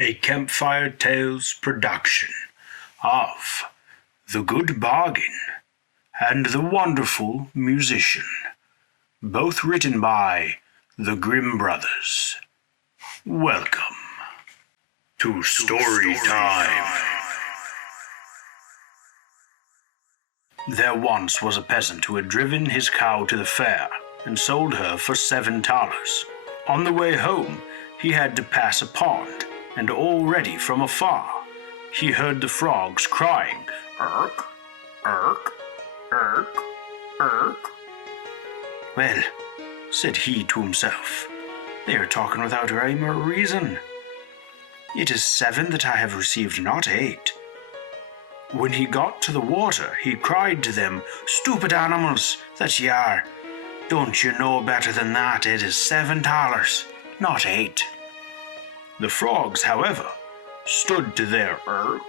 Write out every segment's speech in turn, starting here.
A Campfire Tales production of The Good Bargain and The Wonderful Musician, both written by the Grimm Brothers. Welcome to Story Time. There once was a peasant who had driven his cow to the fair and sold her for $7. On the way home, he had to pass a pond, and already from afar, he heard the frogs crying, "Erk, erk, erk, erk." "Well," said he to himself, "they are talking without rhyme or reason. It is 7 that I have received, not 8. When he got to the water, he cried to them, "Stupid animals that ye are! Don't you know better than that? It is $7, not 8. The frogs, however, stood to their "Erk,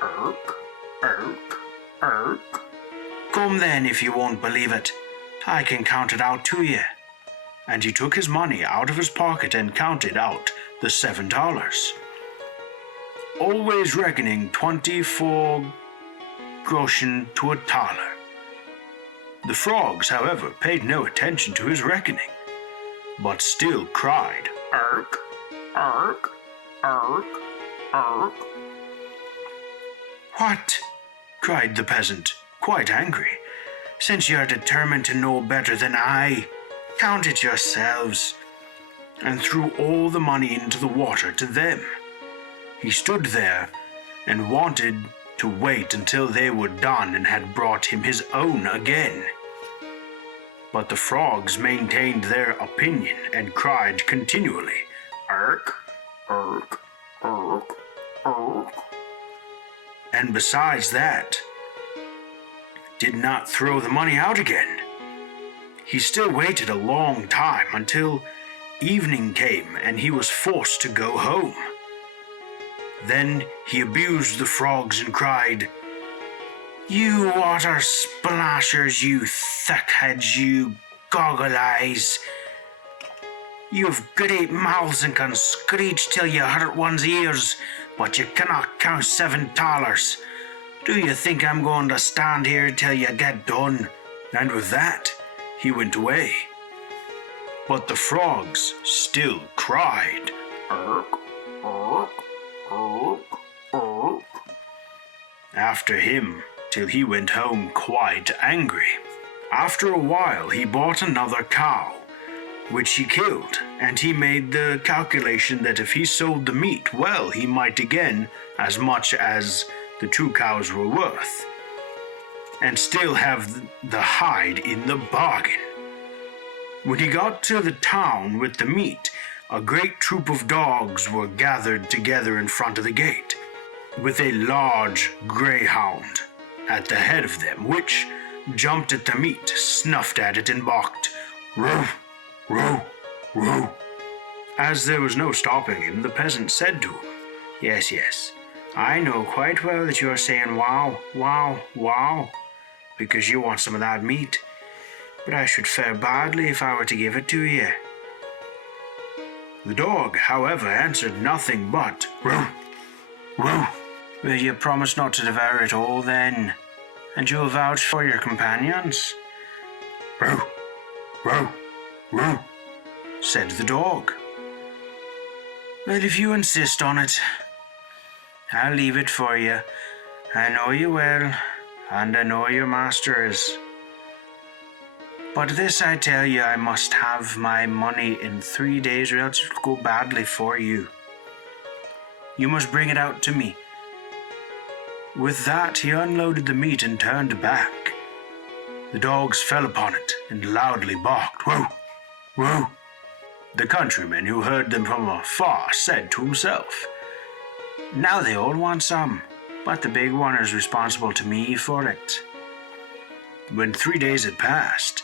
erk, erk, erk." "Come then, if you won't believe it. I can count it out to you." And he took his money out of his pocket and counted out the $7. Always reckoning 24 groschen to a thaler. The frogs, however, paid no attention to his reckoning, but still cried, "Erk, erk, erk, erk." "What?" cried the peasant, quite angry. "Since you are determined to know better than I, count it yourselves," and threw all the money into the water to them. He stood there and wanted to wait until they were done and had brought him his own again. But the frogs maintained their opinion and cried continually, "Erk, erk, erk, erk." And besides that, did not throw the money out again. He still waited a long time until evening came and he was forced to go home. Then he abused the frogs and cried, "You water splashers, you thickheads, you goggle eyes. You have great mouths and can screech till you hurt one's ears, but you cannot count $7. Do you think I'm going to stand here till you get done?" And with that, he went away. But the frogs still cried, "Erk, erk, erk, erk," after him till he went home quite angry. After a while he bought another cow, which he killed, and he made the calculation that if he sold the meat, well, he might gain as much as the 2 cows were worth, and still have the hide in the bargain. When he got to the town with the meat, a great troop of dogs were gathered together in front of the gate, with a large greyhound at the head of them, which jumped at the meat, snuffed at it, and barked, "Row, row, row." As there was no stopping him, the peasant said to him, Yes, I know quite well that you are saying wow, wow, wow, because you want some of that meat, but I should fare badly if I were to give it to you." The dog, however, answered nothing but, "Row, row." "Will you promise not to devour it all, then, and you will vouch for your companions?" "Row, row, row," said the dog. "Well, if you insist on it, I'll leave it for you. I know you well, and I know your master is. But this I tell you, I must have my money in 3 days, or else it will go badly for you. You must bring it out to me." With that, he unloaded the meat and turned back. The dogs fell upon it and loudly barked, "Row, row." The countryman, who heard them from afar, said to himself, "Now they all want some, but the big one is responsible to me for it." When 3 days had passed,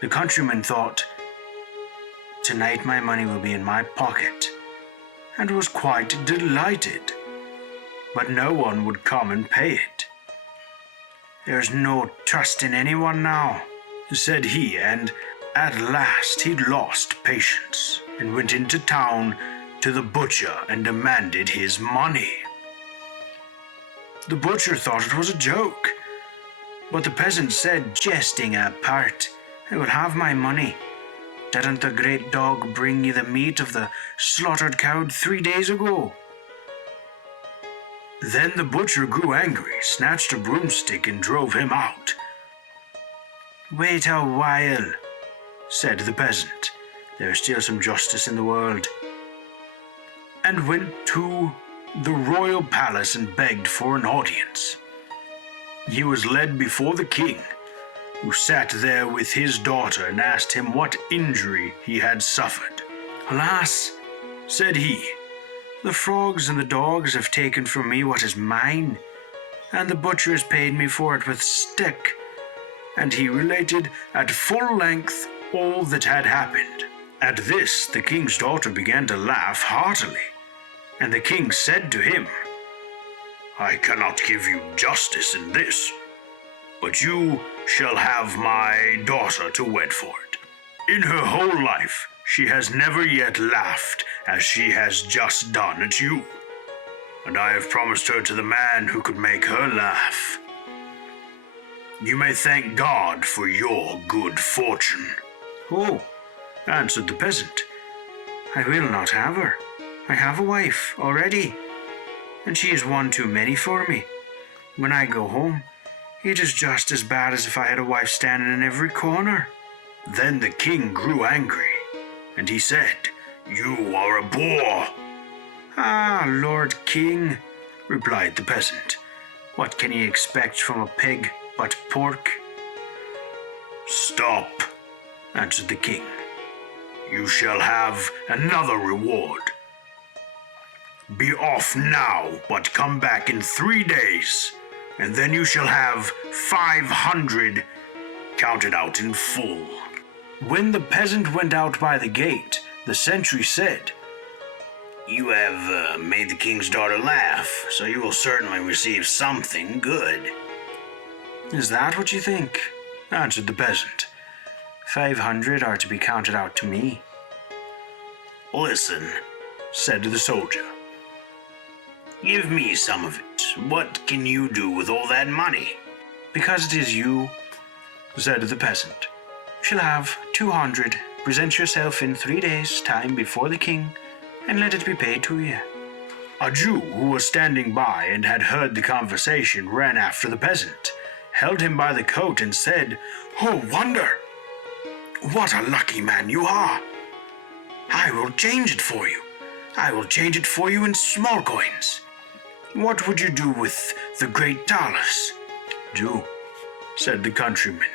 the countryman thought, "Tonight my money will be in my pocket," and was quite delighted. But no one would come and pay it. "There's no trust in anyone now," said he, and at last he lost patience and went into town to the butcher and demanded his money. The butcher thought it was a joke, but the peasant said, jesting apart, "I will have my money. Didn't the great dog bring you the meat of the slaughtered cow 3 days ago?" Then the butcher grew angry, snatched a broomstick, and drove him out. "Wait a while," said the peasant. "There is still some justice in the world," and went to the royal palace and begged for an audience. He was led before the king, who sat there with his daughter and asked him what injury he had suffered. "Alas," said he, "the frogs and the dogs have taken from me what is mine, and the butcher has paid me for it with a stick." And he related at full length all that had happened. At this the king's daughter began to laugh heartily, and the king said to him, "I cannot give you justice in this, but you shall have my daughter to wed for it. In her whole life she has never yet laughed as she has just done at you, and I have promised her to the man who could make her laugh. You may thank God for your good fortune." "Oh," answered the peasant, "I will not have her. I have a wife already, and she is one too many for me. When I go home, it is just as bad as if I had a wife standing in every corner." Then the king grew angry, and he said, "You are a boor." "Ah, Lord King," replied the peasant, "what can you expect from a pig but pork?" "Stop," answered the king. "You shall have another reward. Be off now, but come back in 3 days, and then you shall have 500 counted out in full." When the peasant went out by the gate, the sentry said, "You have made the king's daughter laugh, so you will certainly receive something good." "Is that what you think?" answered the peasant. 500 are to be counted out to me." "Listen," said the soldier. "Give me some of it. What can you do with all that money?" "Because it is you," said the peasant. "You shall have 200. Present yourself in 3 days' time before the king, and let it be paid to you." A Jew who was standing by and had heard the conversation ran after the peasant, held him by the coat, and said, "Oh, wonder! What a lucky man you are! I will change it for you. I will change it for you in small coins. What would you do with the great dollars?" "Jew," said the countryman,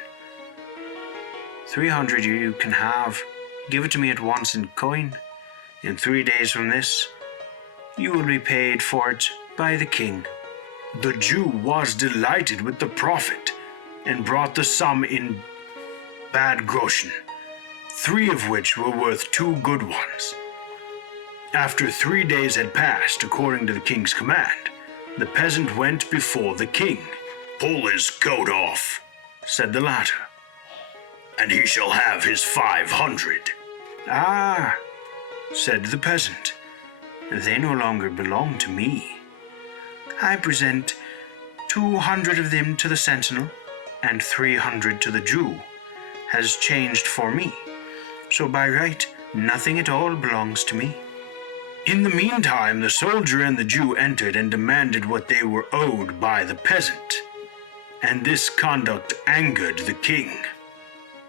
300 you can have. Give it to me at once in coin. In 3 days from this, you will be paid for it by the king." The Jew was delighted with the profit, and brought the sum in bad groschen, 3 of which were worth 2 good ones. After 3 days had passed, according to the king's command, the peasant went before the king. "Pull his coat off," said the latter, "and he shall have his 500. "Ah," said the peasant, "they no longer belong to me. I present 200 of them to the sentinel, and 300 to the Jew, has changed for me. So by right, nothing at all belongs to me." In the meantime, the soldier and the Jew entered and demanded what they were owed by the peasant, and this conduct angered the king.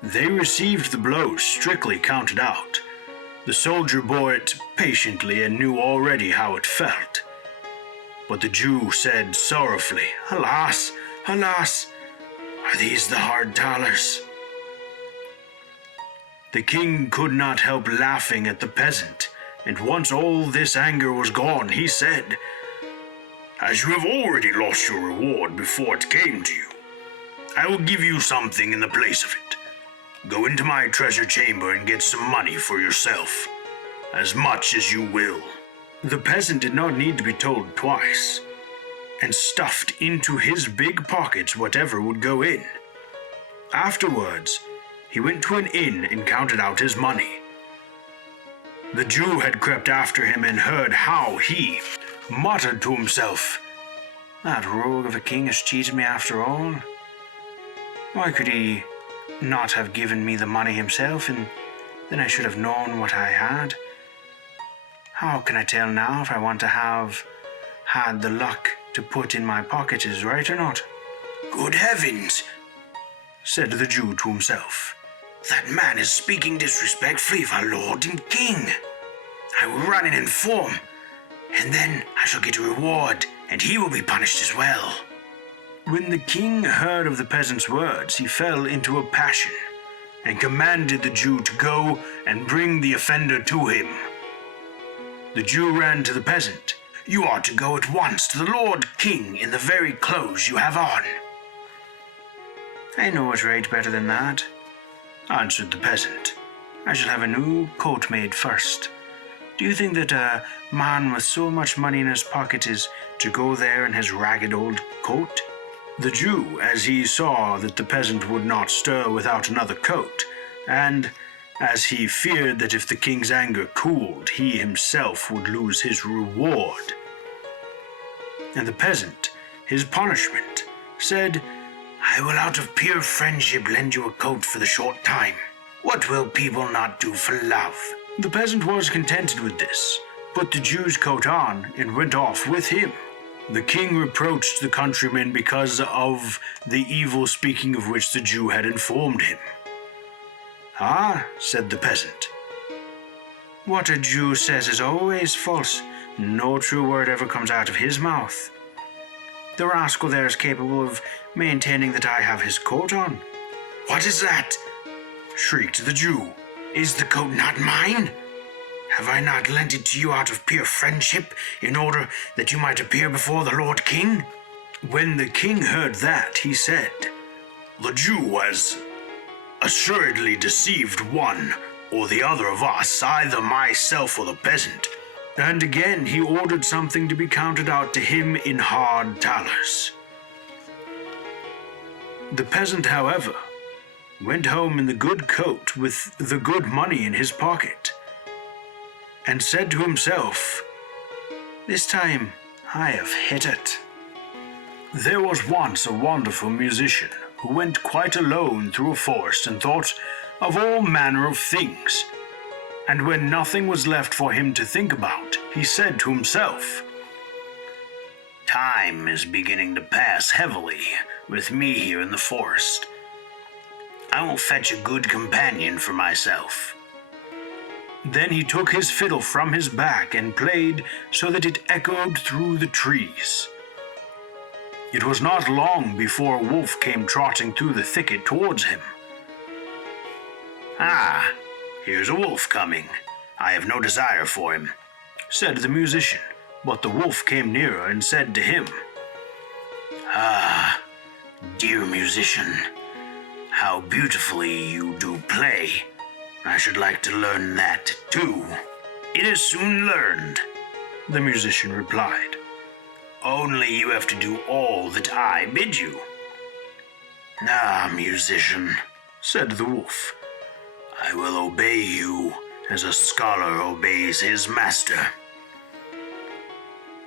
They received the blows strictly counted out. The soldier bore it patiently and knew already how it felt. But the Jew said sorrowfully, "Alas, alas, are these the hard dollars?" The king could not help laughing at the peasant, and once all this anger was gone, he said, "As you have already lost your reward before it came to you, I will give you something in the place of it. Go into my treasure chamber and get some money for yourself, as much as you will." The peasant did not need to be told twice, and stuffed into his big pockets whatever would go in. Afterwards, he went to an inn and counted out his money. The Jew had crept after him and heard how he muttered to himself, "That rogue of a king has cheated me after all. Why could he not have given me the money himself, and then I should have known what I had? How can I tell now if I want to have had the luck to put in my pocket is right or not?" "Good heavens," said the Jew to himself. "That man is speaking disrespectfully of our Lord and King. I will run and inform, and then I shall get a reward, and he will be punished as well." When the king heard of the peasant's words, he fell into a passion and commanded the Jew to go and bring the offender to him. The Jew ran to the peasant. "You ought to go at once to the Lord King in the very clothes you have on." "I know what's right better than that," answered the peasant. "I shall have a new coat made first. Do you think that a man with so much money in his pocket is to go there in his ragged old coat?" The Jew, as he saw that the peasant would not stir without another coat, and as he feared that if the king's anger cooled, he himself would lose his reward, and the peasant, his punishment, said, "I will out of pure friendship lend you a coat for the short time. What will people not do for love?" The peasant was contented with this, put the Jew's coat on, and went off with him. The king reproached the countryman because of the evil speaking of which the Jew had informed him. "Ah," said the peasant, "what a Jew says is always false. No true word ever comes out of his mouth. The rascal there is capable of maintaining that I have his coat on." "What is that?" shrieked the Jew. "Is the coat not mine? Have I not lent it to you out of pure friendship in order that you might appear before the Lord King?" When the king heard that, he said, "The Jew has assuredly deceived one or the other of us, either myself or the peasant." And again he ordered something to be counted out to him in hard thalers. The peasant, however, went home in the good coat with the good money in his pocket, and said to himself, "This time I have hit it." There was once a wonderful musician who went quite alone through a forest and thought of all manner of things. And when nothing was left for him to think about, he said to himself, "Time is beginning to pass heavily with me here in the forest. I will fetch a good companion for myself." Then he took his fiddle from his back and played so that it echoed through the trees. It was not long before a wolf came trotting through the thicket towards him. "Ah, here's a wolf coming. I have no desire for him," said the musician, but the wolf came nearer and said to him, "Ah, dear musician, how beautifully you do play. I should like to learn that too." "It is soon learned," the musician replied. "Only you have to do all that I bid you." "Ah, musician," said the wolf, "I will obey you as a scholar obeys his master."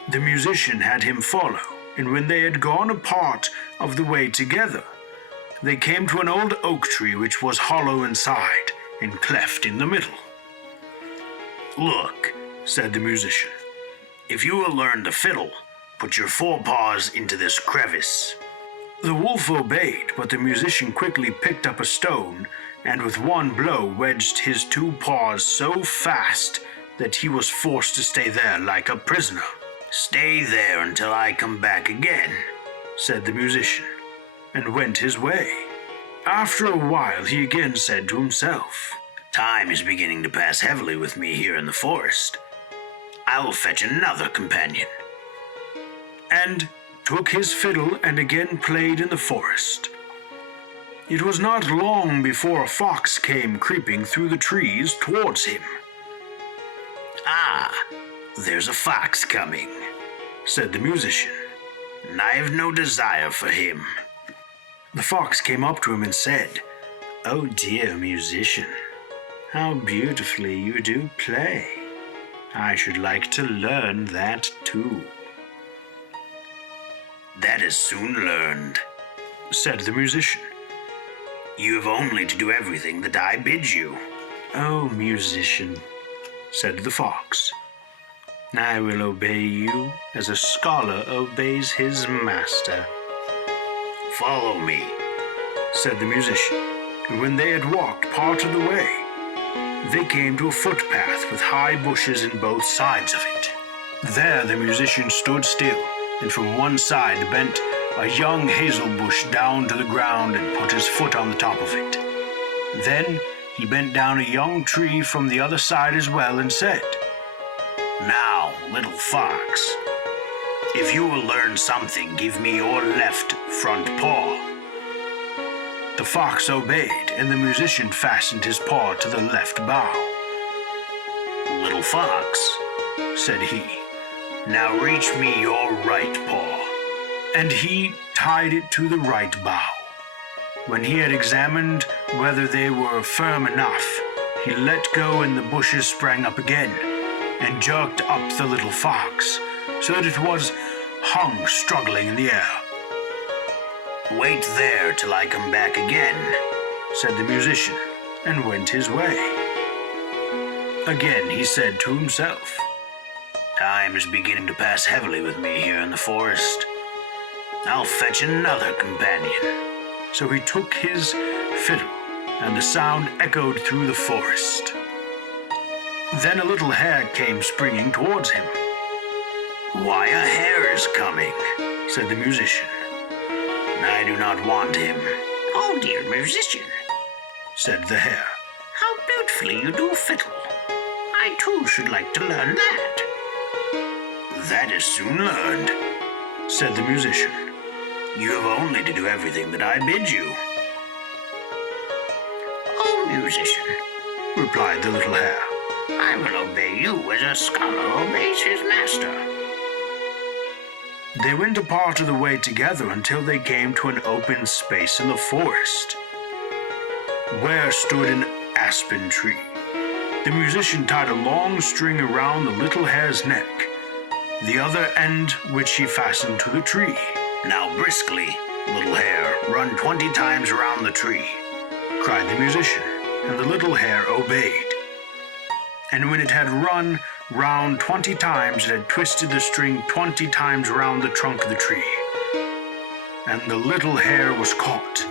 The musician had him follow, and when they had gone a part of the way together, they came to an old oak tree which was hollow inside and cleft in the middle. "Look," said the musician, "if you will learn the fiddle, put your forepaws into this crevice." The wolf obeyed, but the musician quickly picked up a stone and with one blow wedged his two paws so fast that he was forced to stay there like a prisoner. "Stay there until I come back again," said the musician, and went his way. After a while he again said to himself, "Time is beginning to pass heavily with me here in the forest. I will fetch another companion," and took his fiddle and again played in the forest. It was not long before a fox came creeping through the trees towards him. "Ah, there's a fox coming," said the musician, "and I have no desire for him." The fox came up to him and said, "Oh dear musician, How beautifully you do play. I should like to learn that too." "That is soon learned," said the musician. "You have only to do everything that I bid you." "Oh, musician," said the fox, "I will obey you as a scholar obeys his master." "Follow me," said the musician, and when they had walked part of the way, they came to a footpath with high bushes in both sides of it. There the musician stood still, and from one side bent a young hazel bush down to the ground and put his foot on the top of it. Then he bent down a young tree from the other side as well and said, "Now, little fox, if you will learn something, give me your left front paw." The fox obeyed, and the musician fastened his paw to the left bough. "Little fox," said he, "now reach me your right paw." And he tied it to the right bough. When he had examined whether they were firm enough, he let go and the bushes sprang up again, and jerked up the little fox, so that it was hung struggling in the air. "Wait there till I come back again," said the musician, and went his way. Again he said to himself, "Time is beginning to pass heavily with me here in the forest. I'll fetch another companion." So he took his fiddle, and the sound echoed through the forest. Then a little hare came springing towards him. "Why, a hare is coming," said the musician. "I do not want him." "Oh, dear musician," said the hare, "how beautifully you do fiddle. I too should like to learn that." "That is soon learned," said the musician. "You have only to do everything that I bid you." "Oh, musician," replied the little hare, "I will obey you as a scholar obeys his master." They went a part of the way together until they came to an open space in the forest, where stood an aspen tree. The musician tied a long string around the little hare's neck, the other end which he fastened to the tree. "Now briskly, little hare, run 20 times around the tree," cried the musician, and the little hare obeyed. And when it had run round 20 times, it had twisted the string 20 times round the trunk of the tree. And the little hare was caught,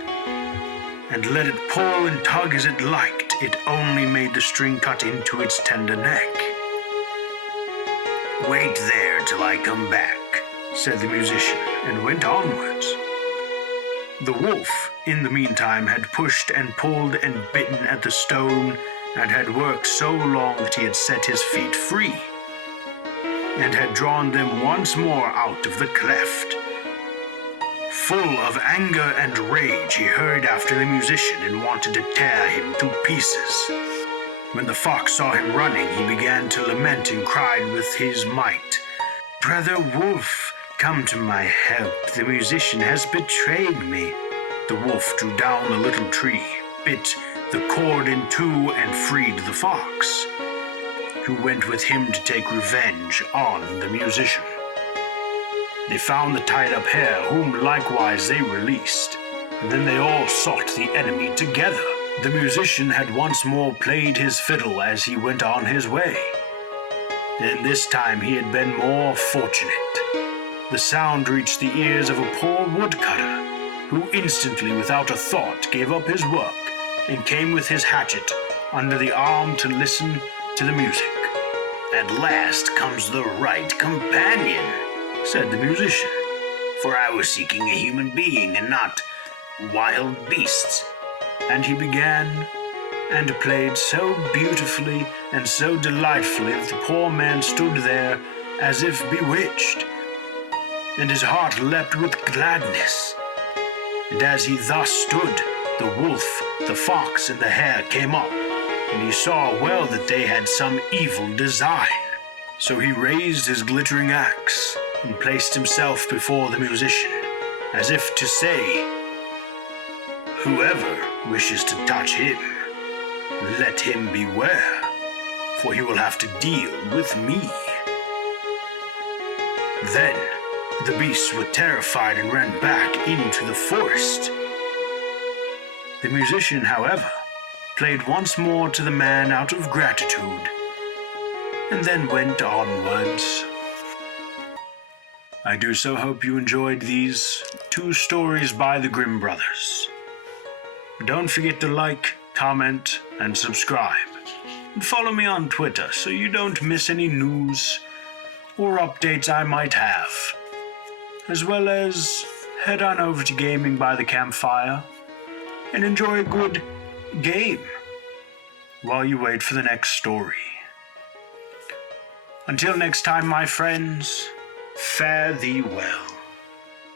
and let it pull and tug as it liked, it only made the string cut into its tender neck. "Wait there till I come back," said the musician, and went onwards. The wolf, in the meantime, had pushed and pulled and bitten at the stone, and had worked so long that he had set his feet free, and had drawn them once more out of the cleft. Full of anger and rage, he hurried after the musician and wanted to tear him to pieces. When the fox saw him running, he began to lament and cried with his might, "Brother wolf, come to my help. The musician has betrayed me." The wolf drew down the little tree, bit the cord in two, and freed the fox, who went with him to take revenge on the musician. They found the tied-up hare, whom likewise they released, and then they all sought the enemy together. The musician had once more played his fiddle as he went on his way, and this time he had been more fortunate. The sound reached the ears of a poor woodcutter, who instantly, without a thought, gave up his work and came with his hatchet under the arm to listen to the music. "At last comes the right companion," said the musician, "for I was seeking a human being and not wild beasts." And he began and played so beautifully and so delightfully that the poor man stood there as if bewitched, and his heart leapt with gladness. And as he thus stood, the wolf, the fox, and the hare came up, and he saw well that they had some evil design. So he raised his glittering axe and placed himself before the musician, as if to say, "Whoever wishes to touch him let him beware, for he will have to deal with me." Then the beasts were terrified and ran back into the forest. The musician, however, played once more to the man out of gratitude, and then went onwards. I do so hope you enjoyed these 2 stories by the Grimm Brothers. Don't forget to like, comment, and subscribe. And follow me on Twitter so you don't miss any news or updates I might have. As well as head on over to Gaming by the Campfire and enjoy a good game while you wait for the next story. Until next time, my friends, fare thee well.